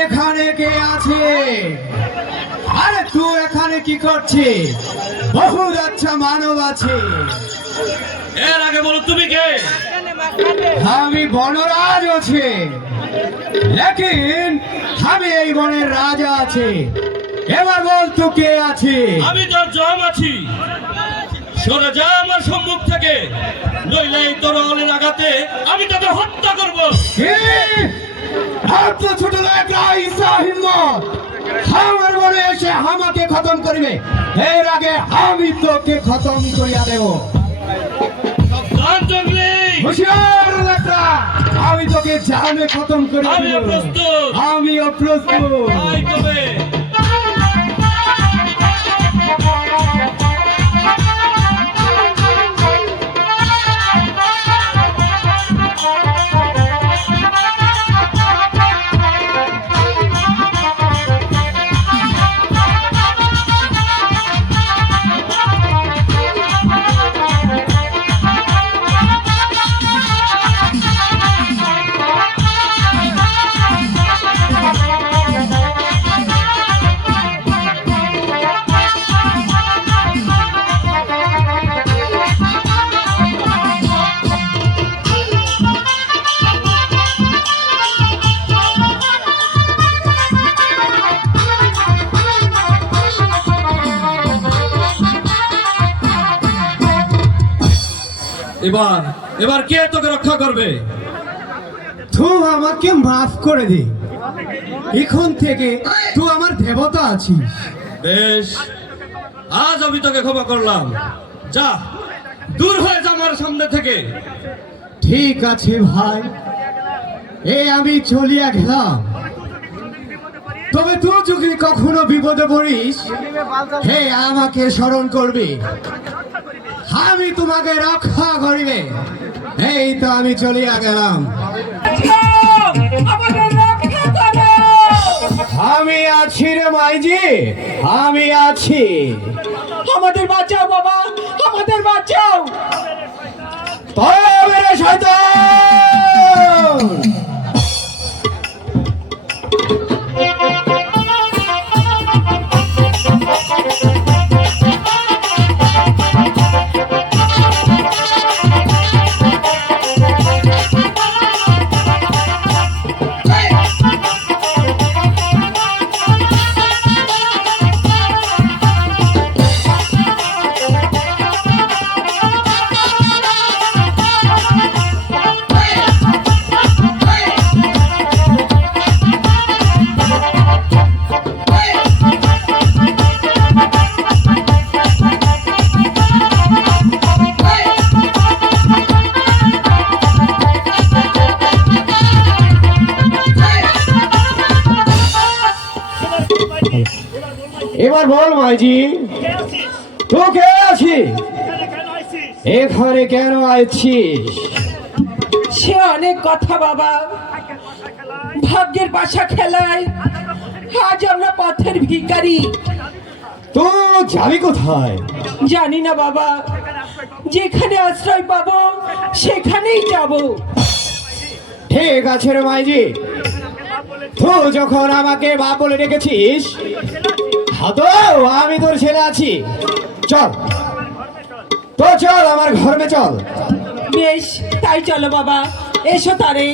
এখানে কে আছে? আরে তুই এখানে কি করছিস? বহু আচ্ছা মানব আছে। এর আগে বলো তুমি কে? আমি বনরাজ আছে, লেকিন আমি এই বনের রাজা আছে। এবার বল তুই কে আছে? আমি তো জম আছি। সরে যা আমার সম্মুখ থেকে, নইলে এই তরোয়ালের আঘাতে আমি তোকে হত্যা করব। ছোট হিম্মত আমার বনে এসে আমাকে খতম করবে, এর আগে আমি তোকে খতম করিয়া দেব। আমি তোকে জানে খতম করি। আমিও প্রস্তুত। আমিও প্রস্তুত। তাই তবে এবার এবার কে তোকে রক্ষা করবে? তুই আমাকে মাফ করে দে, এখন থেকে তুই আমার দেবতা আছিস। বেশ, আজ আমি তোকে ক্ষমা করলাম। যা, দূর হয়ে যা আমার সামনে থেকে। ঠিক আছে ভাই, এই আমি চলিয়া গেলাম। তবে তুই যদি কখনো বিপদে পড়িস, হে আমাকে স্মরণ করবি, আমি তোমাকে রক্ষা করিবে। এই তো আমি চলিয়া গেলাম। আমি আছি রে মাইজি, আমি আছি। আমাদের বাঁচাও বাবা, আমাদের বাঁচাও। তবে রে শয়তান! এবার বল মাইজি, তুই কে আছিস? এখানে কেন আছিস? সে অনেক কথা বাবা, ভাগ্যের পাশা খেলায় আজ আমরা পথের ভিখারি। তুই যাবি কোথায়? জানি না বাবা, যেখানে আশ্রয় পাবো সেখানেই যাব। ঠিক আছে রে মাইজি, তুই যখন আমাকে বাপ বলে রেখেছিস, তো আমি তোর ছেলে আছি। চল তো, চল আমার ঘরে চল। বেশ, তাই চলো বাবা, এসো তারে।